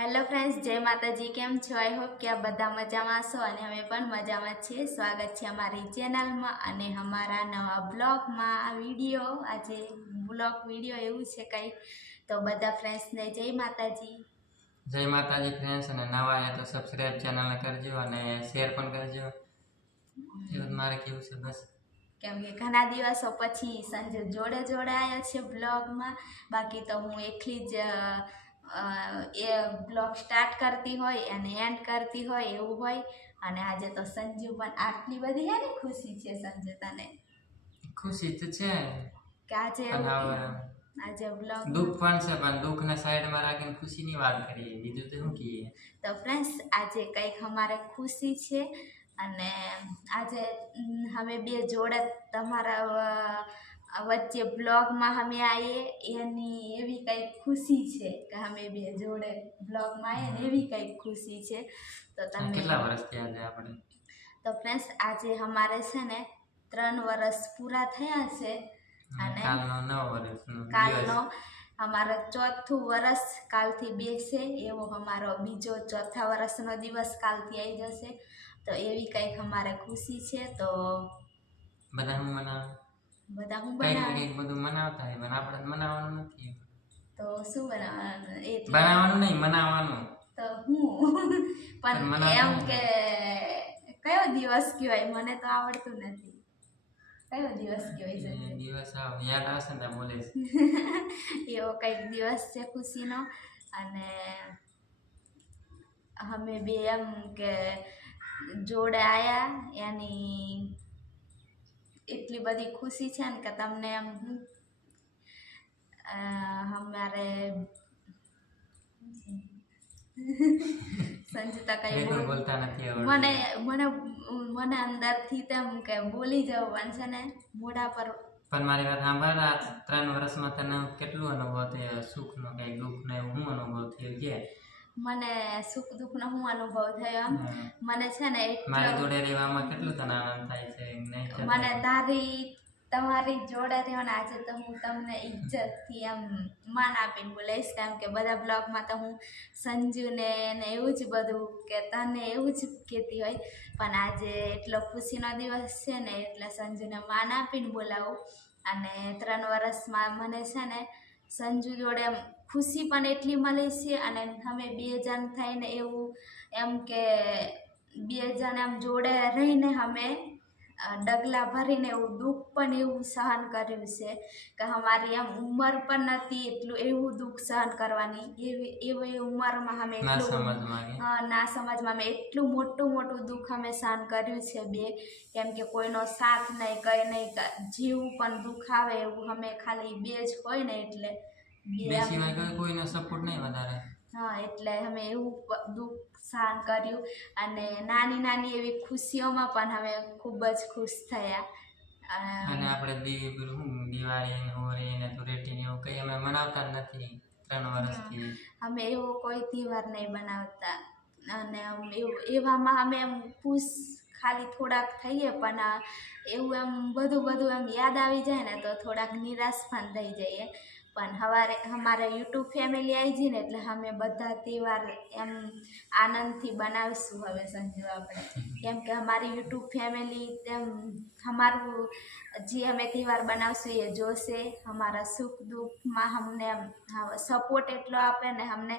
Hello friends, જય માતાજી. કેમ છો? આઈ હોપ કે આ બધા મજામાં છો અને અમે પણ મજામાં છીએ. સ્વાગત છે અમારી ચેનલમાં અને અમારા નવા બ્લોગમાં. આજે બ્લોગ વિડીયો એવું છે કંઈ, તો બધા ફ્રેન્ડ્સને જય માતાજી. જય માતાજી ફ્રેન્ડ્સ, અને નવા આયા તો સબસ્ક્રાઇબ ચેનલને કરજો અને શેર પણ કરજો. એવું મારે કેવું છે બસ. કેમ કે ઘણા દિવસો પછી સંજુ જોડે આવ્યો છે બ્લોગમાં. બાકી તો હું એકલી જ એ બ્લોગ સ્ટાર્ટ કરતી હોય અને એન્ડ કરતી હોય એવું હોય. અને આજે તો સંજુ પણ આટલી બધી એની ખુશી છે. સંજુ તને ખુશી તો છે કે આજે આજે બ્લોગ દુઃખ પણ છે, પણ દુઃખને સાઈડમાં રાખીને ખુશીની વાત કરીએ, બીજું તો શું કહીએ. તો ફ્રેન્ડ્સ, આજે કંઈક અમારે ખુશી છે અને આજે અમે બે જોડે તમારા વચ્ચે બ્લોગમાં અમે આવીએ એની એવી કંઈક ખુશી છે કે અમે બે જોડે બ્લોગમાં આવીએ ને એવી કંઈક ખુશી છે. તો તમે કેટલા વર્ષ થયા છે આપણે? તો ફ્રેન્ડ્સ, આજે અમારે છે ને 3 વર્ષ પૂરા થયા છે અને કાલનો અમારો ચોથું વર્ષ કાલથી બેસે, એવો અમારો બીજો ચોથા વર્ષનો દિવસ કાલથી આવી જશે. તો એવી કંઈક અમારે ખુશી છે. તો બધા હું બનાવે બધું મનાવતા હોય, પણ આપણે મનાવવાનું નથી. તો શું બનાવવાનું? બનાવવાનું નહીં, મનાવવાનું. તો હું પણ એમ કે કયો દિવસ કહેવાય મને તો આવડતું નથી. કયો દિવસ કહેવાય છે? દિવસ યાદ આવશે ને બોલે એવો કંઈક દિવસ છે ખુશીનો. અને અમે બે એમ કે જોડે આયા એની એટલી બધી ખુશી છે ને કે તમને એમ અમારે સંજતા કઈ બોલતા નથી મને મને મને અંદરથી તેમ કે બોલી જવું છે ને મોઢા પર. પણ મારી વાત સાંભળ, આ 3 વર્ષમાં તને કેટલું અનુભવ થયો? સુખનો કઈ દુઃખનો હું અનુભવ થયો કે? મને સુખ દુઃખનો હું અનુભવ થયો મને છે ને મારી જોડે રહેવામાં કેટલું તને આનંદ થાય છે? મને તમારી જોડે રહ્યો ને આજે તો હું તમને ઇજ્જતથી એમ માન આપીને બોલાવીશ. કેમ કે બધા બ્લોગમાં તો હું સંજુને એવું જ બધું કે તને એવું જ કહેતી હોય, પણ આજે એટલો ખુશીનો દિવસ છે ને એટલે સંજુને માન આપીને બોલાવું. અને 3 વર્ષમાં મને છે ને સંજુ જોડે એમ ખુશી પણ એટલી મળી છે અને અમે 2 જણ થઈને એવું એમ કે 2 જણ એમ જોડે રહીને અમે ડગલા ભરીને એવું દુઃખ પણ એવું સહન કર્યું છે કે અમારી એમ ઉંમર પણ નથી એટલું એવું દુઃખ સહન કરવાની. એવી ઉંમરમાં અમે ના સમજમાં અમે એટલું મોટું દુઃખ અમે સહન કર્યું છે બે. કેમ કે કોઈનો સાથ નહીં, કંઈ નહીં, જીવ પણ દુઃખ આવે એવું અમે ખાલી 2 જ હોય ને એટલે કોઈનો સપોર્ટ નહીં વધારે. હા, એટલે અમે એવું દુઃખ સહન કર્યું અને નાની એવી ખુશીઓમાં પણ અમે ખૂબ જ ખુશ થયા. અને આપણે દિવાળી હોળી ને ધૂળેટી એવું કંઈ અમે મનાવતા નથી 3 વર્ષથી. અમે એવો કોઈ તહેવાર નહીં બનાવતા અને એવામાં અમે એમ ખુશ ખાલી થોડાક થઈએ, પણ એવું એમ બધું એમ યાદ આવી જાય ને તો થોડાક નિરાશ પણ થઈ જઈએ. પણ અમારે યુટ્યુબ ફેમિલી આવી જઈએ ને એટલે અમે બધા તહેવાર એમ આનંદથી બનાવીશું હવે સંજુ આપણે. કેમ કે અમારી યુટ્યુબ ફેમિલી તેમ અમારું જે અમે તહેવાર બનાવશું એ જોશે. અમારા સુખ દુઃખમાં અમને એમ સપોર્ટ એટલો આપે ને અમને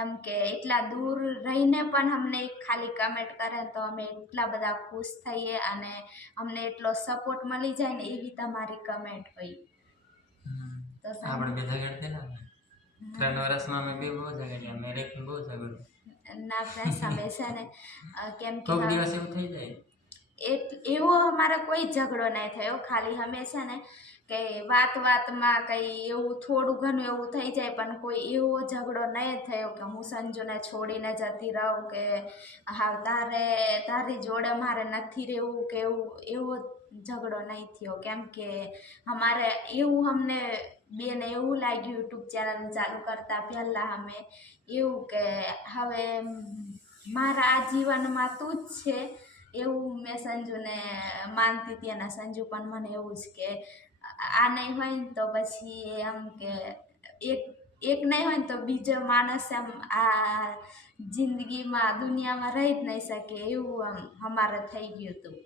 એમ કે એટલા દૂર રહીને પણ અમને ખાલી કમેન્ટ કરે તો અમે એટલા બધા ખુશ થઈએ અને અમને એટલો સપોર્ટ મળી જાય ને એવી તમારી કમેન્ટ હોય. તો આપણે બે ઝઘડતા ને 3 વર્ષમાં અમે બે બહુ ઝઘડ્યા, મેરે પણ બહુ ઝઘડ્યું ના ફ્રેન્ડ્સ. અમે છે ને કેમ કે કોઈક દિવસ એવું થઈ જાય એવો અમારે કોઈ ઝઘડો નહીં થયો. ખાલી અમે છે ને કે વાતમાં કંઈ એવું થોડું ઘણું એવું થઈ જાય, પણ કોઈ એવો ઝઘડો નહીં થયો કે હું સંજુને છોડીને જતી રહું કે હા તારી જોડે મારે નથી રહેવું કે એવો ઝઘડો નહીં થયો. કેમ કે અમારે એવું અમને બેને એવું લાગ્યું યુટ્યુબ ચેનલ ચાલુ કરતાં પહેલાં અમે એવું કે હવે મારા આ જીવનમાં તું જ છે એવું મેં સંજુને માનતી હતી. અને સંજુ પણ મને એવું જ કે આ નહીં હોય ને તો પછી એમ કે એક એક નહીં હોય ને તો બીજો માણસ આમ આ જિંદગીમાં દુનિયામાં રહી જ નહીં શકે એવું આમ અમારે થઈ ગયું હતું.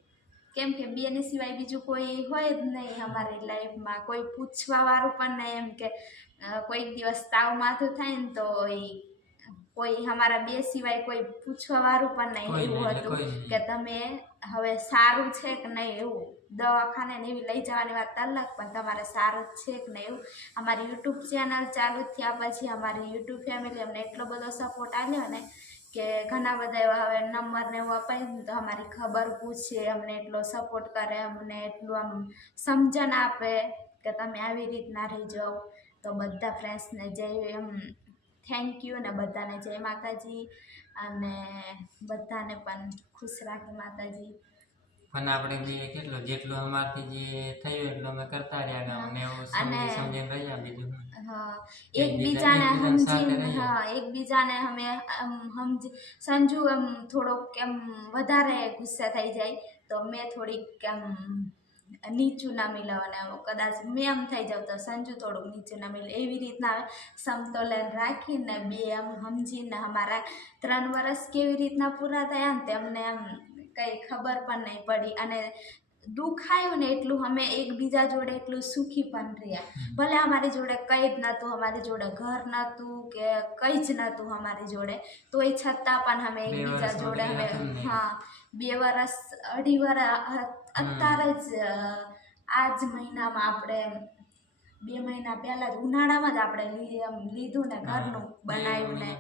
કેમ કે બેને સિવાય બીજું કોઈ હોય જ નહીં અમારી લાઈફમાં, કોઈ પૂછવા વાળું પણ નહીં. એમ કે કોઈક દિવસ તાવ માથું થાય ને તો કોઈ અમારા બે સિવાય કોઈ પૂછવા વાળું પણ નહીં. કોઈ એવું નહીં, એટલે હતું કોઈ નહીં. કે તમે હવે સારું છે કે નહીં, એવું દવાખાને ને એવી લઈ જવાની વાત અલગ, પણ તમારે સારું જ છે કે નહીં એવું. અમારી યુટ્યુબ ચેનલ ચાલુ થયા પછી અમારી યુટ્યુબ ફેમિલી અમને એટલો બધો સપોર્ટ આપ્યો ને કે ઘણા બધા એવા હવે નંબર ને એવું અપાય ને તો અમારી ખબર પૂછે, અમને એટલો સપોર્ટ કરે, અમને એટલું આમ સમજણ આપે કે તમે આવી રીતના રહી જાઓ. તો બધા ફ્રેન્ડ્સને જય એમ થેન્ક યુ ને બધાને જય માતાજી, અને બધાને પણ ખુશ રાખે માતાજી. પણ આપણે બે કેટલું જેટલું અમારથી જે થયું એટલું અમે કરતા રહ્યા ગામ ને એવું સમજીને રહ્યા બીજું શું. હા, એકબીજાને એકબીજાને સાથે સમજીને, રહીએ. હા એકબીજાને અમે સમજી. સંજુ એમ થોડોક એમ વધારે ગુસ્સે થઈ જાય તો મેં થોડીક એમ નીચું ના મિલાવવાને, કદાચ મેં એમ થઈ જાઉં તો સંજુ થોડુંક નીચું ના મિલે, એવી રીતના સમતોલન રાખીને બે એમ સમજીને અમારા 3 વર્ષ કેવી રીતના પૂરા થયા ને તેમને એમ કંઈ ખબર પણ નહીં પડી. અને દુઃખ આવ્યું ને એટલું અમે એકબીજા જોડે એટલું સુખી પણ રહ્યા. ભલે અમારી જોડે કંઈ જ નહોતું, અમારી જોડે ઘર નહોતું કે કંઈ જ નહોતું અમારી જોડે, તોય છતાં પણ અમે એકબીજા જોડે અમે, હા 2 વર્ષ 2.5 વર્ષ અત્યારે જ આ જ મહિનામાં આપણે 2 મહિના પહેલા જ ઉનાળામાં જ આપણે લીધું ને ઘરનું બનાવ્યું ને,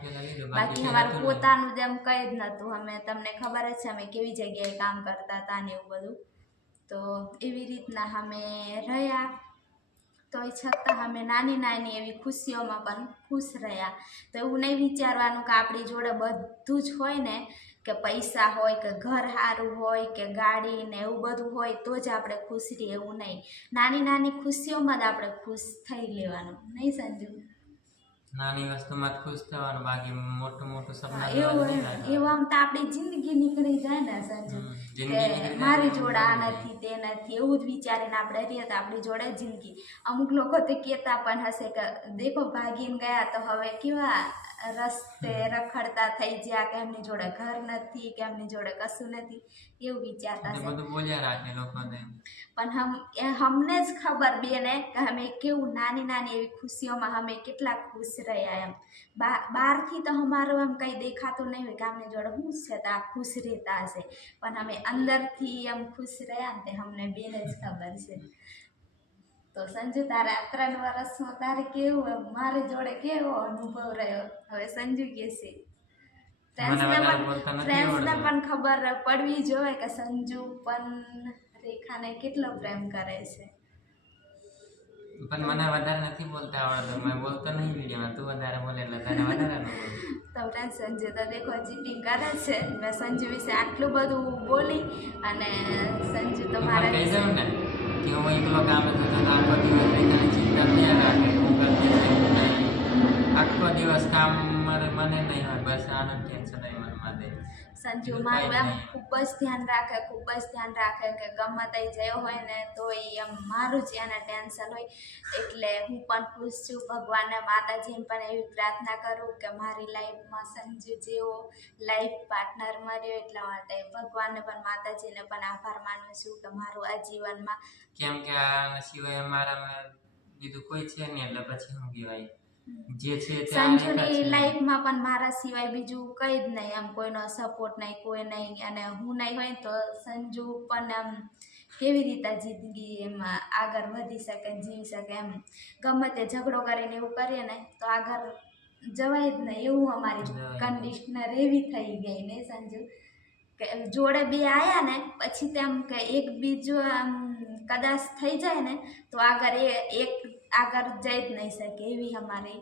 બાકી અમારું પોતાનું જેમ કંઈ જ નહોતું. અમે તમને ખબર જ છે અમે કેવી જગ્યાએ કામ કરતા હતા ને એવું બધું. તો એવી રીતના અમે રહ્યા, તોય છતાં અમે નાની નાની એવી ખુશીઓમાં પણ ખુશ રહ્યા. તો એવું નહીં વિચારવાનું કે આપણી જોડે બધું જ હોય ને, કે પૈસા હોય કે ઘર સારું હોય કે ગાડી ને એવું બધું હોય તો જ આપણે ખુશ રહીએ, એવું નહીં. નાની નાની ખુશીઓમાં જ આપણે ખુશ થઈ લેવાનું, નહીં સંજુ? નાની વસ્તુમાં જ ખુશ થવાનું, બાકી મોટું મોટું સપના એવું આમ તો આપણી જિંદગી નીકળી જાય ને સંજુ, કે મારી જોડે આ નથી તે નથી એવું જ વિચારીને આપણે રહીએ તો આપણી જોડે જિંદગી. અમુક લોકો તો કહેતા પણ હશે કે દેખો ભાગીને ગયા તો હવે કેવા રસ્તે રખડતા થઈ ગયા, કે એમની જોડે ઘર નથી, કે એમની જોડે કશું નથી, એવું વિચારતા હશે. બધું બોલ્યા રાખે લોકોને. પણ અમને જ ખબર બેને કે અમે કેવું નાની નાની એવી ખુશીઓમાં અમે કેટલા ખુશ રહ્યા. એમ બહારથી તો અમારું એમ કંઈ દેખાતું નહીં હોય કે આમની જોડે શું છે તો આ ખુશ રહેતા હશે, પણ અમે અંદરથી એમ ખુશ રહ્યા ને તે અમને બેને જ ખબર છે. તો સંજુ તારે 3 વર્ષમાં તારે કેવું મારી જોડે કેવો અનુભવ રહ્યો? હવે સંજુ કે છે ફ્રેન્ડ્સને પણ ખબર પડવી જોઈએ કે સંજુ પણ રેખાને કેટલો પ્રેમ કરે છે. પણ મને વધારે નથી બોલતા આવડતું, મેં બોલતો નહીં વિડીયોમાં, તું વધારે બોલે એટલે તને વધારે ન બોલ. તો ફ્રેન્ડ સંજુ તો દેખો ચીટિંગ કરે છે. મેં સંજુ વિશે આટલું બધું બોલી અને સંજુ તો મારા કહી દઉં ને કે હું એકલો કામ થતો આખો દિવસ રેખાની ચિંતા થયા રાખે, હું કરતી નહીં, આખો દિવસ કામ મને નહીં હોય, બસ આનું ટેન્શન હોય મનમાં દે. સંજુ મારું એમ ખૂબ જ ધ્યાન રાખે, ખૂબ જ ધ્યાન રાખે કે ગમે તે જયો હોય ને તો એમ મારું જ એને ટેન્શન હોય. એટલે હું પણ ખુશ છું, ભગવાનને માતાજીને પણ એવી પ્રાર્થના કરું કે મારી લાઈફમાં સંજુ જેવો લાઈફ પાર્ટનર મળ્યો. એટલા માટે ભગવાનને પણ માતાજીને પણ આભાર માનું છું કે મારું આ જીવનમાં, કેમ કે આ સિવાય અમારામાં બીજું કોઈ છે નહીં, એટલે પછી શું કહેવાય, જે છે સંજુની લાઈફમાં પણ મારા સિવાય બીજું કંઈ જ નહીં, આમ કોઈનો સપોર્ટ નહીં, કોઈ નહીં. અને હું નહીં હોય તો સંજુ પણ આમ કેવી રીતે જિંદગી એમાં આગળ વધી શકે, જીવી શકે. એમ ગમે તે ઝઘડો કરીને એવું કરીએ ને તો આગળ જવાય જ નહીં, એવું અમારી કન્ડિશનર એવી થઈ ગઈ ને સંજુ, કે જોડે બે આવ્યા ને પછી તેમ કે એક બીજું આમ કદાચ થઈ જાય ને તો આગળ એક આગળ જઈ જ નહીં શકે, એવી અમારી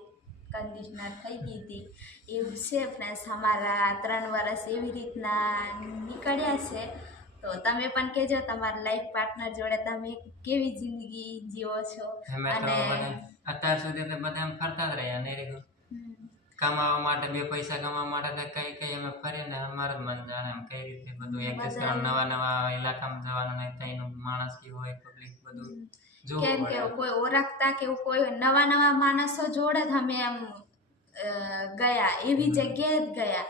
કન્ડિશનર થઈ ગઈ હતી. એવું છે ફ્રેન્ડ્સ, અમારા 3 વર્ષ એવી રીતના નીકળ્યા છે. તો તમે પણ કહેજો તમારા લાઈફ પાર્ટનર જોડે તમે કેવી જિંદગી જીવો છો. અને અત્યાર સુધી તો બધા એમ ફરતા જ રહ્યા નહીં, કમાવા માટે 2 પૈસા કમાવા માટે તો કઈ કઈ અમે ફરીએ ને અમારું મન જાણે એમ કઈ રીતે બધું એડજસ્ટ કરવાનું, નવા નવા ઇલાકામાં જવાનું નહીં, ત્યાંનું માણસ કેવું હોય, પબ્લિક બધું જોવું કેમ કે પડે. કોઈ ઓળખતા કે એવું કોઈ નવા નવા માણસો જોડે જ અમે એમ ગયા, એવી જગ્યાએ જ ગયા.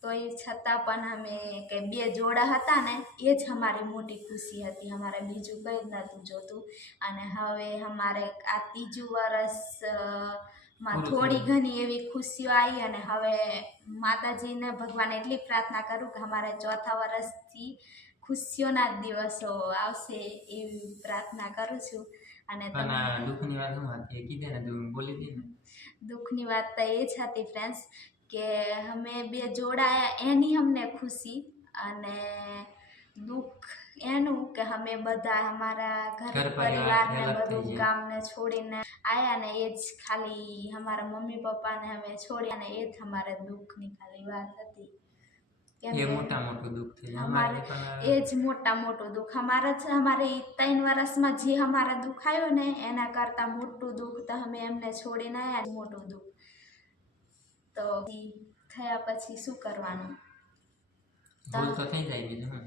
તો એ છતાં પણ અમે કે બે જોડા હતા ને એ જ અમારી મોટી ખુશી હતી, અમારે બીજું કંઈ જ નહોતું જોતું. અને હવે અમારે આ ત્રીજું વર્ષ માં પૂરું થોડી થયું. ઘણી એવી ખુશીઓ આવી, અને હવે માતાજીને ભગવાન એટલી પ્રાર્થના કરું કે અમારે ચોથા વર્ષથી ખુશીઓના જ દિવસો આવશે એવી પ્રાર્થના કરું છું. અને પણ આ દુઃખની વાત શું હતી એ કીધે ને તું બોલી હતી ને. દુઃખની વાત તો એ જ હતી ફ્રેન્ડ્સ કે અમે બે જોડાયા એની અમને ખુશી, અને દુઃખ એનું કે અમે બધા અમારા ઘર પરિવારને અલગ થઈ બધું ગયા. ગામને છોડીને આયા ને એ જ ખાલી અમારા મમ્મી પપ્પાને અમે છોડ્યા ને એ જ અમારે દુઃખની ખાલી વાત હતી. કેમ એ કે મોટા મોટું દુઃખ થઈ જાય. અમારે અમારે પણ એ જ મોટા મોટું દુઃખ અમારે 3 વર્ષમાં જે અમારા દુઃખ આવ્યું ને એના કરતાં મોટું દુઃખ તો અમે એમને છોડીને આવ્યા, મોટું દુઃખ. તો ઈ થયા પછી શું કરવાનું? ભૂલ તો થઈ જાય બીજું હું.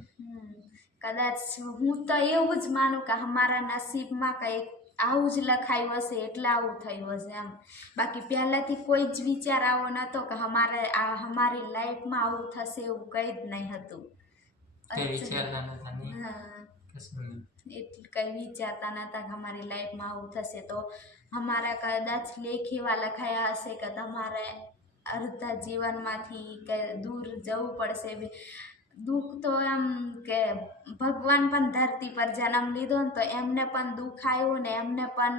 કદાચ હું તો એવું જ માનું કે અમારા નસીબમાં કંઈક આવું જ લખાયું હશે એટલે આવું થયું હશે એમ. બાકી પહેલાંથી કોઈ જ વિચાર આવો નહોતો કે અમારી લાઈફમાં આવું થશે, એવું કંઈ જ નહીં હતું. કઈ વિચારતા નતા નહીં. હા, કશું નહીં. એટલે કંઈ વિચારતા નહોતા કે અમારી લાઈફમાં આવું થશે. તો અમારા કદાચ લેખ એવા લખાયા હશે કે તમારે અડધા જીવનમાંથી કે દૂર જવું પડશે. દુઃખ તો એમ કે ભગવાન પણ ધરતી પર જન્મ લીધો ને તો એમને પણ દુઃખ આવ્યું ને એમને પણ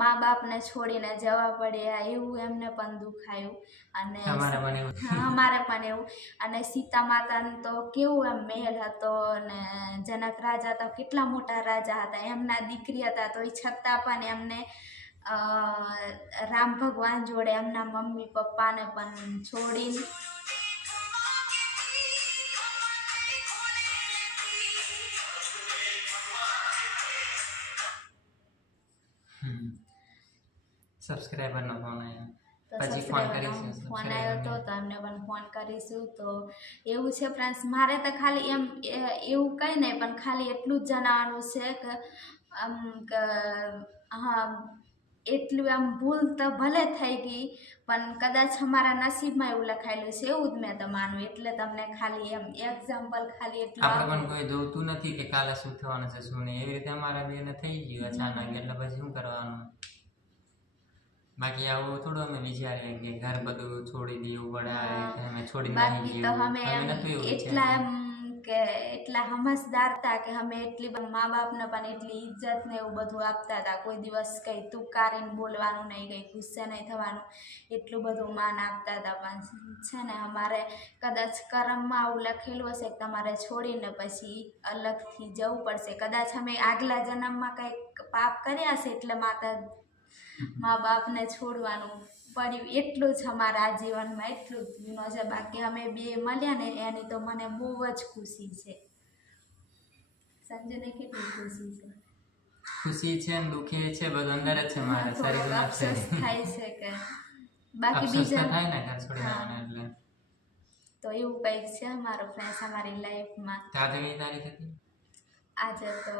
મા બાપને છોડીને જવા પડ્યા, એવું એમને પણ દુઃખ આવ્યું. અને અમારે પણ એવું. હા, અમારે પણ એવું. અને સીતા માતાને તો કેવું એમ મહેલ હતો, ને જનક રાજા તો કેટલા મોટા રાજા હતા, એમના દીકરી હતા, તો એ છતાં પણ એમને રામ ભગવાન જોડે એમના મમ્મી પપ્પાને પણ છોડીને સબસ્ક્રાઇબરનો ફોન આવ્યો. તો પછી ફોન કરીશું. ફોન આવ્યો હતો તો એમને પણ ફોન કરીશું. તો એવું છે ફ્રેન્ડ્સ, મારે તો ખાલી એવું કંઈ નહીં, પણ ખાલી એટલું જ જણાવવાનું છે કે આમ કે હા, એટલું આમ ભૂલ તો ભલે થઈ ગઈ પણ કદાચ અમારા નસીબમાં એવું લખાયેલું છે એવું જ મેં તો માનું. એટલે તમને ખાલી એમ એક્ઝામ્પલ ખાલી એટલું આપણે આપું. પણ કોઈ જોતું નથી કે કાલે શું થવાનું છે શું નહીં. એવી રીતે અમારા બેને થઈ ગયું અચાનક, એટલે પછી શું કરવાનું. બાકી આવું થોડું અમે વિચારીએ કે ઘર બધું છોડી દેવું પડે, કે અમે છોડી બાકી તો અમે નતું એવું એટલા વિચાર્યું. એમ કે એટલા સમજદાર હતા કે અમે એટલી મા બાપને પણ એટલી ઇજ્જત ને એવું બધું આપતા હતા. કોઈ દિવસ કંઈ તુકારીને બોલવાનું નહીં, કંઈ ગુસ્સે નહીં થવાનું, એટલું બધું માન આપતા હતા. પણ છે ને અમારે કદાચ કર્મમાં આવું લખેલું હશે કે તમારે છોડીને પછી અલગથી જવું પડશે. કદાચ અમે આગલા જન્મમાં કંઈક પાપ કર્યા હશે એટલે મા બાપને છોડવાનું પડ્યું. એટલું જ અમારા આ જીવનમાં એટલું જ ગુનો છે. બાકી અમે બે મળ્યા ને એની તો મને બહુ જ ખુશી છે. સંજયને કેટલી ખુશી છે? ખુશી છે ને દુઃખે છે, બધું અંદર જ છે મારે. થોડોક અફસોસ થાય છે કે બાકી અફસોસ તો બીજા થાય ને ઘર છોડી જવાના એટલે. તો એવું કંઈક છે અમારું ફ્રેન્ડ્સ અમારી લાઈફમાં. તો આજે કઈ તારીખ હતી? આજે તો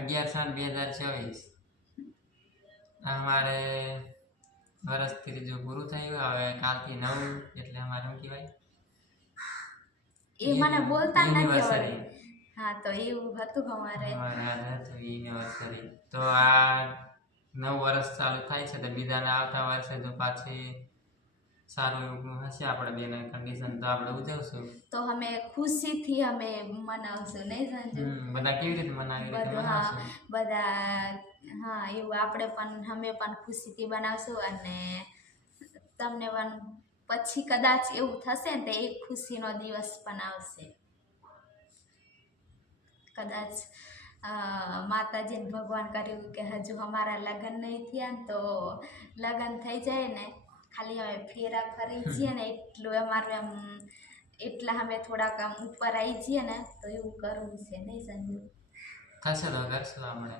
11/7/2024. અમારે વર્ષ ત્રીજું પૂરું થયું. હવે કાલથી 9, એટલે અમારે શું કહેવાય, એ મને બોલતા નથી Anniversary. આવડે. હા, તો એવું હતું અમારે. યુનિવર્સરી. તો આ 9 વર્ષ ચાલુ થાય છે, તો બીજાના આવતા વર્ષે જો પાછી સારું એવું હશે આપણે બેને કન્ડિશન તો આપણે ઉજવશું. તો અમે ખુશીથી અમે મનાવશું, નહીં સંજુ? બધા કેવી રીતે મનાવી રીતે બધું હા, મનાવશું. બધા હા, એવું આપણે પણ અમે પણ ખુશીથી બનાવશું. અને તમને પણ પછી કદાચ એવું થશે ને તો એક ખુશીનો દિવસ પણ આવશે. કદાચ માતાજીને ભગવાન કર્યું કે હજુ અમારા લગ્ન નહીં થયા ને, તો લગ્ન થઈ જાય ને, ખાલી અમે ફેરા ફરી જઈએ ને એટલું અમારું એમ, એટલા અમે થોડાક આમ ઉપર આવી જઈએ ને, તો એવું કરવું છે, નહીં સંજુ? થશે તો કરશું આપણે.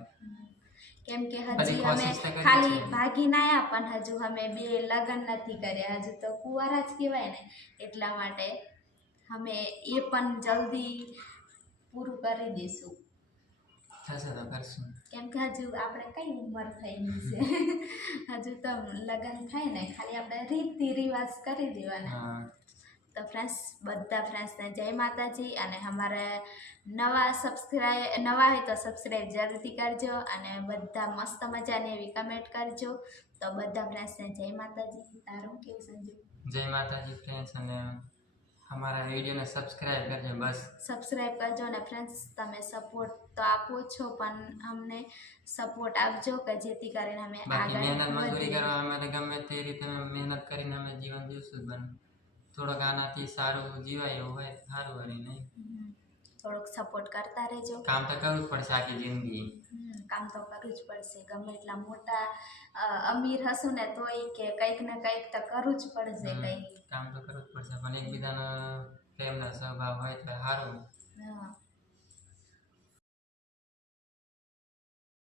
કેમ કે બધી હજી અમે કોશિશ તો કરી ખાલી છે. ભાગીને આવ્યા પણ હજુ અમે બે લગ્ન નથી કર્યા, હજુ તો કુંવારા જ કહેવાય ને. એટલા માટે અમે એ પણ જલ્દી પૂરું કરી દઈશું. થશે તો કરશું. કેમ કે હજુ આપણે કઈ ઉંમર થઈ છે હજુ તો લગ્ન થાય ને ખાલી આપણે રીતિ રિવાજ કરી દેવાના હા તો ફ્રેન્ડ્સ બધા ફ્રેન્ડ્સને જય માતાજી અને અમારે નવા હોય તો સબસ્ક્રાઈબ જરૂરથી કરજો અને બધા મસ્ત મજાની એવી કમેન્ટ કરજો તો બધા ફ્રેન્ડ્સને જય માતાજી તારું કેવું સંજુ જય માતાજી ફ્રેન્ડ્સ અને અમારા વિડીયોને સબસ્ક્રાઇબ કરજો બસ સબસ્ક્રાઈબ કરજો અને ફ્રેન્ડ્સ તમે સપોર્ટ તો આપો છો પણ અમને સપોર્ટ આપજો કે જેથી કરીને અમે બાકી મહેનત મજૂરી વધીએ. કરવા અમે ગમે તે રીતે મહેનત કરીને અમે જીવન જીવશું પણ થોડોક આનાથી સારું જીવાય એવું હોય સારું હોય નહીં થોડોક સપોર્ટ કરતા રહેજો કામ તો કરવું જ પડશે આખી જિંદગી કામ તો કરવું જ પડશે ગમે એટલા મોટા અમીર હશું ને તોય કે કંઈક ને કંઈક તો કરવું જ પડશે કંઈક કામ તો કરવું જ પડશે પણ એકબીજાનો પ્રેમનો સ્વભાવ હોય તો સારું હા